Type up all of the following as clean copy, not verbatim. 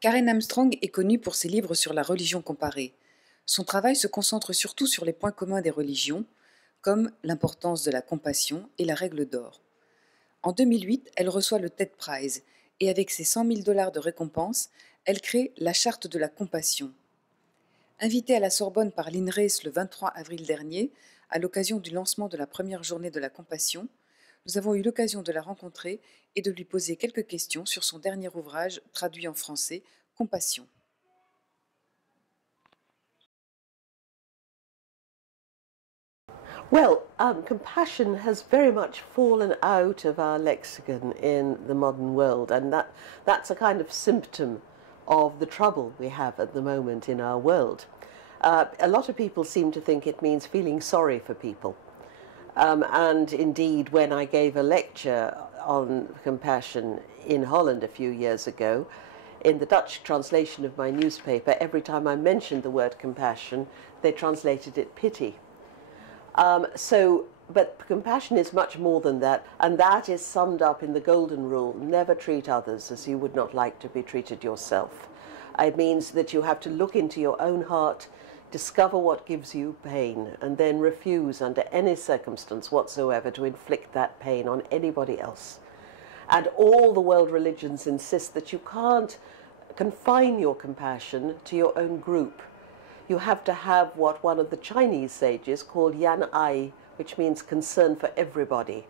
Karen Armstrong est connue pour ses livres sur la religion comparée. Son travail se concentre surtout sur les points communs des religions, comme l'importance de la compassion et la règle d'or. En 2008, elle reçoit le TED Prize et avec ses 100 000 $ de récompense, elle crée la Charte de la compassion. Invitée à la Sorbonne par l'INRES le 23 avril dernier, à l'occasion du lancement de la première journée de la compassion, nous avons eu l'occasion de la rencontrer et de lui poser quelques questions sur son dernier ouvrage traduit en français, Compassion. Well, compassion has very much fallen out of our lexicon in the modern world, and that's a kind of symptom of the trouble we have at the moment in our world. A lot of people seem to think it means feeling sorry for people. And indeed, when I gave a lecture on compassion in Holland a few years ago, in the Dutch translation of my newspaper, every time I mentioned the word compassion, they translated it pity. But compassion is much more than that, and that is summed up in the golden rule: never treat others as you would not like to be treated yourself. It means that you have to look into your own heart, discover what gives you pain, and then refuse under any circumstance whatsoever to inflict that pain on anybody else. And all the world religions insist that you can't confine your compassion to your own group. You have to have what one of the Chinese sages called yan ai, which means concern for everybody.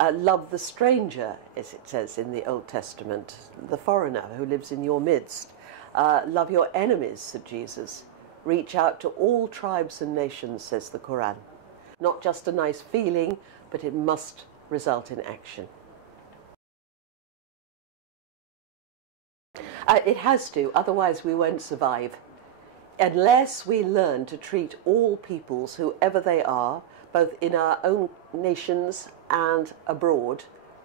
Love the stranger, as it says in the Old Testament, the foreigner who lives in your midst. Love your enemies, said Jesus. Reach out to all tribes and nations, says the Quran. Not just a nice feeling, but it must result in action. It has to, otherwise we won't survive. Unless we learn to treat all peoples, whoever they are, both in our own nations and abroad,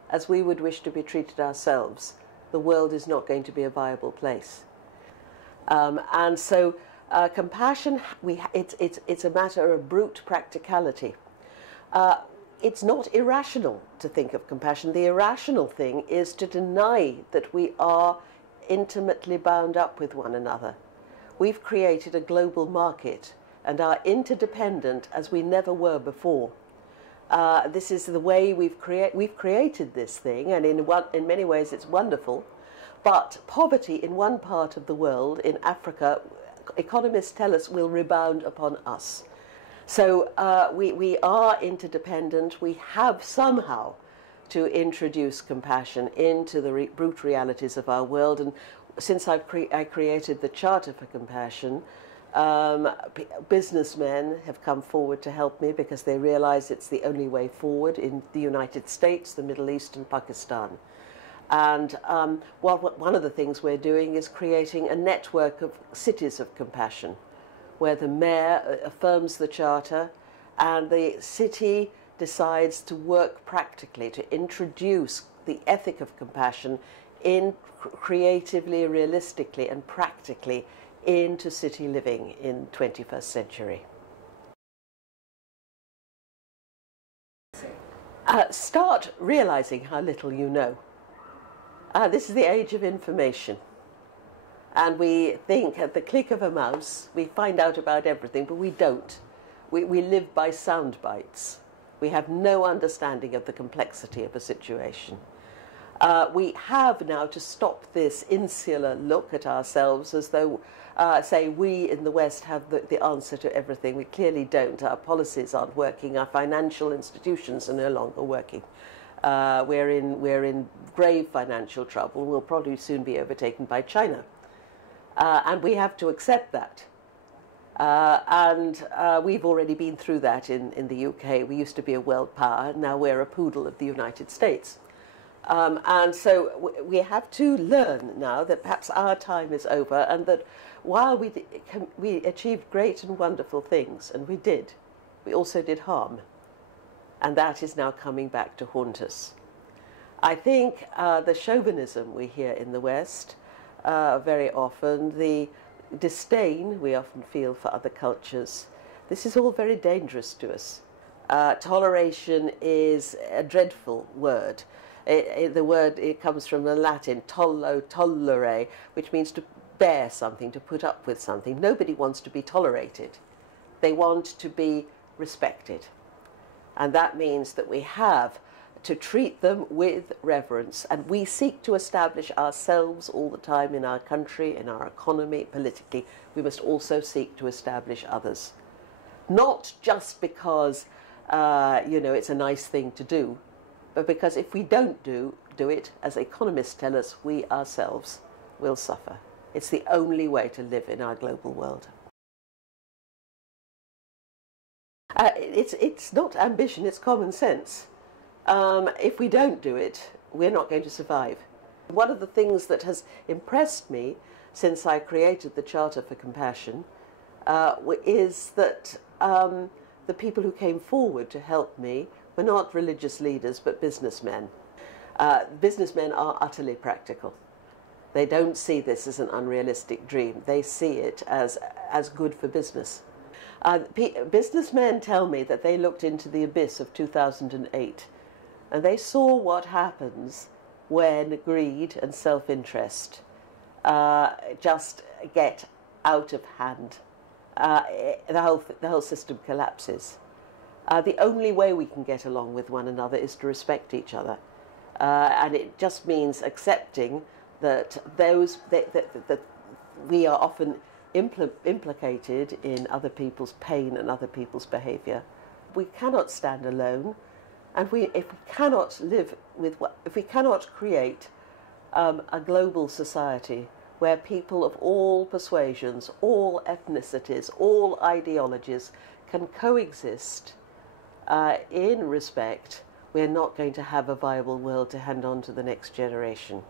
as we would wish to be treated ourselves, the world is not going to be a viable place. And so compassion, it's a matter of brute practicality. It's not irrational to think of compassion. The irrational thing is to deny that we are intimately bound up with one another. We've created a global market and are interdependent as we never were before. This is the way we've created this thing, and in many ways it's wonderful. But poverty in one part of the world, in Africa, economists tell us will rebound upon us. So we are interdependent. We have somehow to introduce compassion into the brute realities of our world. And since I created the Charter for Compassion, businessmen have come forward to help me because they realize it's the only way forward in the United States, the Middle East, and Pakistan. And one of the things we're doing is creating a network of cities of compassion, where the mayor affirms the Charter and the city decides to work practically to introduce the ethic of compassion in creatively, realistically, and practically into city living in 21st century. Start realizing how little you know. This is the age of information. And we think at the click of a mouse, we find out about everything, but we don't. We live by sound bites. We have no understanding of the complexity of a situation. We have now to stop this insular look at ourselves as though, say, we in the West have the answer to everything. We clearly don't. Our policies aren't working. Our financial institutions are no longer working. We're in grave financial trouble. We'll probably soon be overtaken by China. And we have to accept that. We've already been through that in the UK. We used to be a world power. Now we're a poodle of the United States. And so we have to learn now that perhaps our time is over, and that while we achieved great and wonderful things, and we did, we also did harm. And that is now coming back to haunt us. I think the chauvinism we hear in the West very often, the disdain we often feel for other cultures, this is all very dangerous to us. Toleration is a dreadful word. The word, it comes from the Latin tollere, which means to bear something, to put up with something. Nobody wants to be tolerated. They want to be respected. And that means that we have to treat them with reverence, and we seek to establish ourselves all the time in our country, in our economy, politically. We must also seek to establish others. Not just because, it's a nice thing to do, but because if we don't do it, as economists tell us, we ourselves will suffer. It's the only way to live in our global world. It's not ambition, it's common sense. If we don't do it, we're not going to survive. One of the things that has impressed me since I created the Charter for Compassion is that the people who came forward to help me were not religious leaders, but businessmen. Businessmen are utterly practical. They don't see this as an unrealistic dream. They see it as good for business. Businessmen tell me that they looked into the abyss of 2008 and they saw what happens when greed and self-interest just get out of hand. The whole system collapses. The only way we can get along with one another is to respect each other. And it just means accepting that that we are often implicated in other people's pain and other people's behaviour. We cannot stand alone, and if we cannot create a global society where people of all persuasions, all ethnicities, all ideologies can coexist in respect, we're not going to have a viable world to hand on to the next generation.